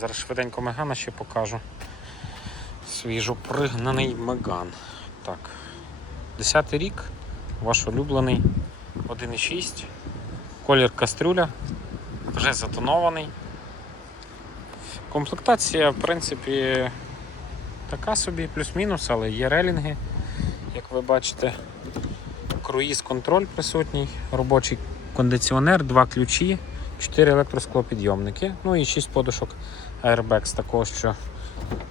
Зараз швиденько Мегана ще покажу. Свіжо пригнаний Меган. Так. 10 рік, ваш улюблений 1,6. Колір кастрюля. Вже затонований. Комплектація, в принципі, така собі, плюс-мінус, але є релінги, як ви бачите. Круїз контроль присутній, робочий кондиціонер, два ключі, 4 електросклопідйомники, ну і 6 подушок Airbags, такого що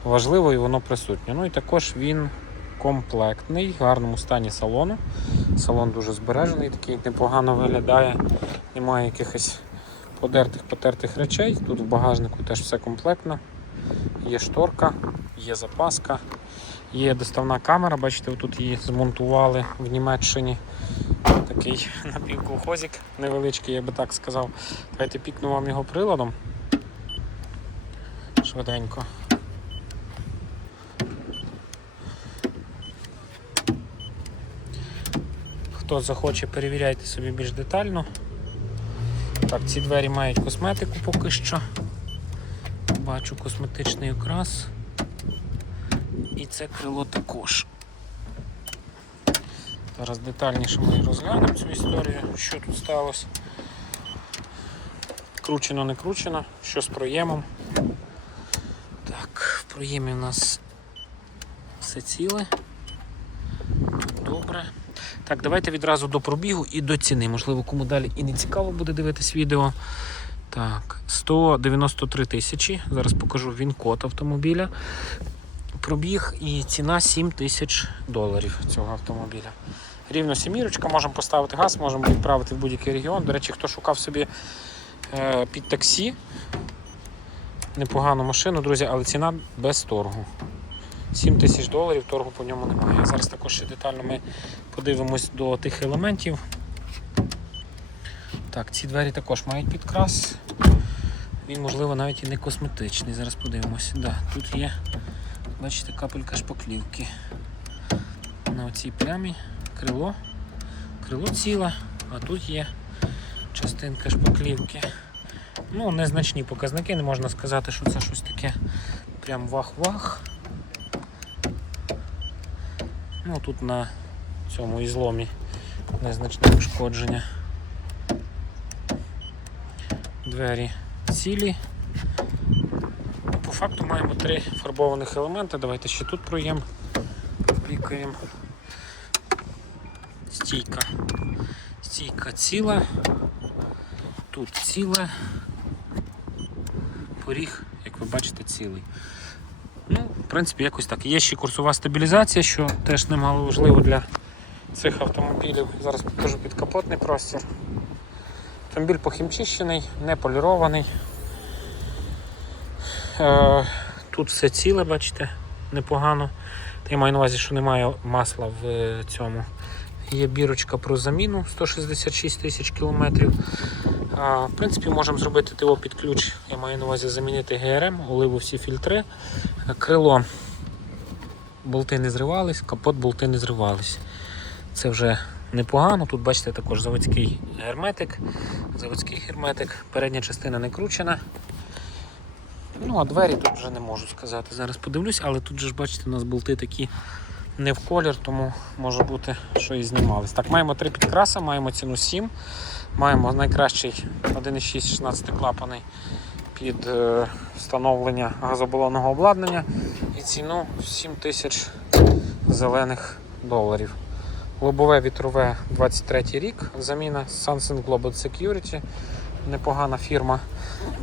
важливо і воно присутнє. Ну і також він комплектний, в гарному стані салону. Салон дуже збережений, такий непогано виглядає, немає якихось подертих потертих речей. Тут в багажнику теж все комплектно. Є шторка, є запаска, є доставна камера, бачите, тут її змонтували в Німеччині. Такий напівколхозик невеличкий, я би так сказав. Давайте пікну вам його приладом. Швиденько. Хто захоче, перевіряйте собі більш детально. Так, ці двері мають косметику поки що. Бачу косметичний окрас. І це крило також. Зараз детальніше ми розглянемо цю історію, що тут сталося. Кручено, не кручено, що з проємом. Так, в проємі у нас все ціле. Добре. Так, давайте відразу до пробігу і до ціни. Можливо, кому далі і не цікаво буде дивитись відео. Так, 193 тисячі. Зараз покажу він-код автомобіля. Пробіг і ціна 7 тисяч доларів цього автомобіля. Рівно сімірочка, можемо поставити газ, можемо відправити в будь-який регіон. До речі, хто шукав собі е, під таксі, непогану машину, друзі, але ціна без торгу. 7 тисяч доларів, торгу по ньому немає. Зараз також ще детально ми подивимось до тих елементів. Так, ці двері також мають підкрас. Він, можливо, навіть і не косметичний. Зараз подивимось. Да, тут є, бачите, капелька шпаклівки. На оцій плямі крило. Крило ціле, а тут є частинка шпаклівки. Ну, незначні показники, не можна сказати, що це щось таке прям вах-вах. Ну, тут на цьому ізломі незначне пошкодження. Двері цілі. Факту маємо три фарбованих елементи. Давайте ще тут проєм пікаємо. Стійка. Стійка ціла. Тут ціле. Поріг, як ви бачите, цілий. Ну, в принципі, якось так. Є ще курсова стабілізація, що теж немало важливо для цих автомобілів. Зараз покажу підкапотний простір. Автомобіль похімчищений, не полірований. Е, Тут все ціле, бачите, непогано. Та я маю на увазі, що немає масла в е, цьому. Є бірочка про заміну 166 тисяч кілометрів. В принципі, можемо зробити ТО під ключ. Я маю на увазі замінити ГРМ, оливу всі фільтри. Крило болти не зривались, капот болти не зривались. Це вже непогано. Тут бачите також заводський герметик. Заводський герметик. Передня частина не кручена. Ну, а двері тут вже не можу сказати. Зараз подивлюсь, але тут же ж бачите, у нас болти такі не в колір, тому може бути, що і знімались. Так, маємо три підкраси, маємо ціну 7. Маємо найкращий 1,6 16 клапаний під е, встановлення газобалонного обладнання і ціну 7 тисяч зелених доларів. Лобове вітрове 23 рік, заміна Sunsen Global Security, непогана фірма.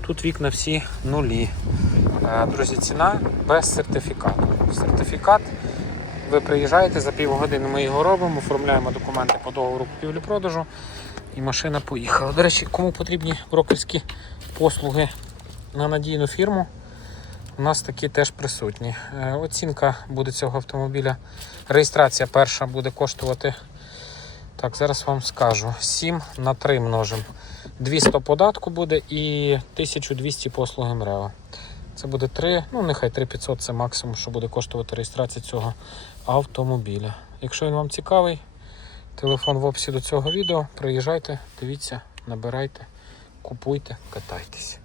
Тут вікна всі нулі. Е, Друзі, ціна без сертифікату. Сертифікат ви приїжджаєте за півгодини, ми його робимо, оформляємо документи по договору купівлі-продажу і машина поїхала. До речі, кому потрібні брокерські послуги на надійну фірму, у нас такі теж присутні. Е, Оцінка буде цього автомобіля. Реєстрація перша буде коштувати. Так, зараз вам скажу. 7 на 3 множимо. 200 податку буде і 1200 послуги МРЕО. Це буде 3, ну нехай 3500 це максимум, що буде коштувати реєстрація цього автомобіля. Якщо він вам цікавий, телефон в описі до цього відео. Приїжджайте, дивіться, набирайте, купуйте, катайтесь.